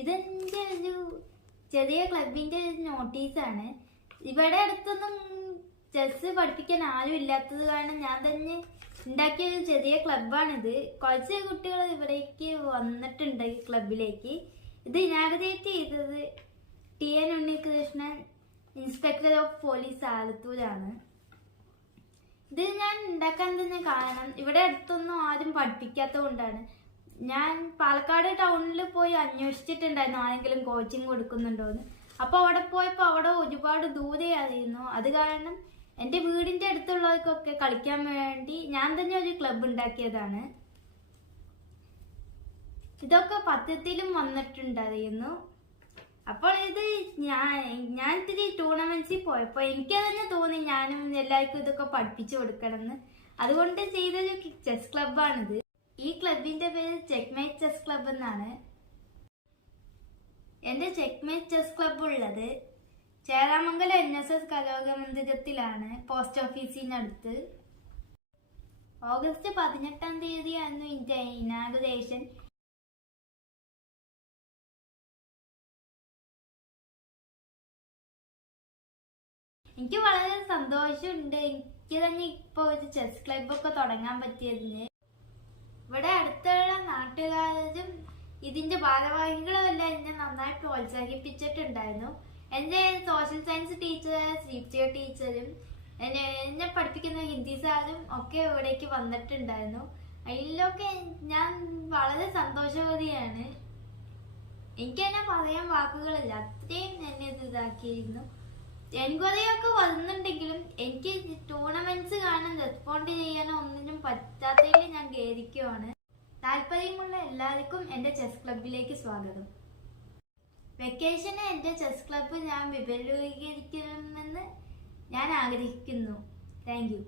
ഇതെന്റെ ഒരു ചെറിയ ക്ലബിന്റെ നോട്ടീസാണ്. ഇവിടെ അടുത്തൊന്നും ചെസ് പഠിപ്പിക്കാൻ ആരും ഇല്ലാത്തത് കാരണം ഞാൻ തന്നെ ഉണ്ടാക്കിയ ഒരു ചെറിയ ക്ലബാണിത്. കുറച്ച് കുട്ടികൾ ഇവിടേക്ക് വന്നിട്ടുണ്ട് ഈ ക്ലബിലേക്ക്. ഇത് ഇനാഗുറേറ്റ് ചെയ്തത് TN Unnikrishnan, inspector of police, ആലത്തൂരാണ്. ഇത് ഞാൻ ഉണ്ടാക്കാൻ തന്നെ കാരണം ഇവിടെ അടുത്തൊന്നും ആരും പഠിപ്പിക്കാത്തത് കൊണ്ടാണ്. ഞാൻ പാലക്കാട് ടൗണിൽ പോയി അന്വേഷിച്ചിട്ടുണ്ടായിരുന്നു ആരെങ്കിലും കോച്ചിങ് കൊടുക്കുന്നുണ്ടോന്ന്. അപ്പോൾ അവിടെ പോയപ്പോൾ അവിടെ ഒരുപാട് ദൂരെയായിരുന്നു. അത് കാരണം എൻ്റെ വീടിൻ്റെ അടുത്തുള്ളവർക്കൊക്കെ കളിക്കാൻ വേണ്ടി ഞാൻ തന്നെ ഒരു ക്ലബ് ഉണ്ടാക്കിയതാണ്. ഇതൊക്കെ പത്രത്തിലും വന്നിട്ടുണ്ടായിരുന്നു. അപ്പോൾ ഇത് ഞാൻ ഇത്തിരി ടൂർണമെന്റ്സിൽ പോയപ്പോൾ എനിക്ക് തന്നെ തോന്നി ഞാനും എല്ലാവർക്കും ഇതൊക്കെ പഠിപ്പിച്ചു കൊടുക്കണമെന്ന്. അതുകൊണ്ട് ചെയ്തൊരു ചെസ് ക്ലബാണിത്. ഈ ക്ലബിന്റെ പേര് ചെക്ക്മേറ്റ് ചെസ് ക്ലബ് എന്നാണ്. എൻ്റെ ചെക്ക്മേറ്റ് ചെസ് ക്ലബ് ഉള്ളത് ചേരാമംഗലം NSS കലോക മന്ദിരത്തിലാണ്, പോസ്റ്റ് ഓഫീസിനടുത്ത്. ഓഗസ്റ്റ് 18-ാം തീയതിയായിരുന്നു ഇതിന്റെ ഇനാഗുറേഷൻ. എനിക്ക് വളരെ സന്തോഷമുണ്ട് എനിക്ക് തന്നെ ഇപ്പോൾ ഒരു ചെസ് ക്ലബൊക്കെ തുടങ്ങാൻ പറ്റിയതിന്. ഇവിടെ അടുത്തുള്ള നാട്ടുകാരും ഇതിന്റെ ഭാരവാഹികളും എല്ലാം എന്നെ നന്നായി പ്രോത്സാഹിപ്പിച്ചിട്ടുണ്ടായിരുന്നു. എൻ്റെ സോഷ്യൽ സയൻസ് ടീച്ചർ ശ്രീപ്രിയ ടീച്ചറും എന്നെ പഠിപ്പിക്കുന്ന ഹിന്ദി സാറും ഒക്കെ ഇവിടേക്ക് വന്നിട്ടുണ്ടായിരുന്നു. അതിലൊക്കെ ഞാൻ വളരെ സന്തോഷവതിയാണ്. എനിക്ക് തന്നെ പറയാൻ വാക്കുകളില്ല, അത്രയും എന്നെ ഇതാക്കിയിരുന്നു. എൻക്വയറിയൊക്കെ വന്നിട്ടുണ്ടെങ്കിലും എനിക്ക് ടൂർണമെന്റ്സ് കാണാൻ റെസ്പോണ്ട് ചെയ്യാനോ ഒന്നിനും പറ്റാത്തതിൽ ഞാൻ ഖേദിക്കുവാണ്. താല്പര്യമുള്ള എല്ലാവർക്കും എൻ്റെ ചെസ് ക്ലബിലേക്ക് സ്വാഗതം. വെക്കേഷന് എൻ്റെ ചെസ് ക്ലബ്ബ് ഞാൻ വിപുലീകരിക്കണമെന്ന് ഞാൻ ആഗ്രഹിക്കുന്നു. Thank you.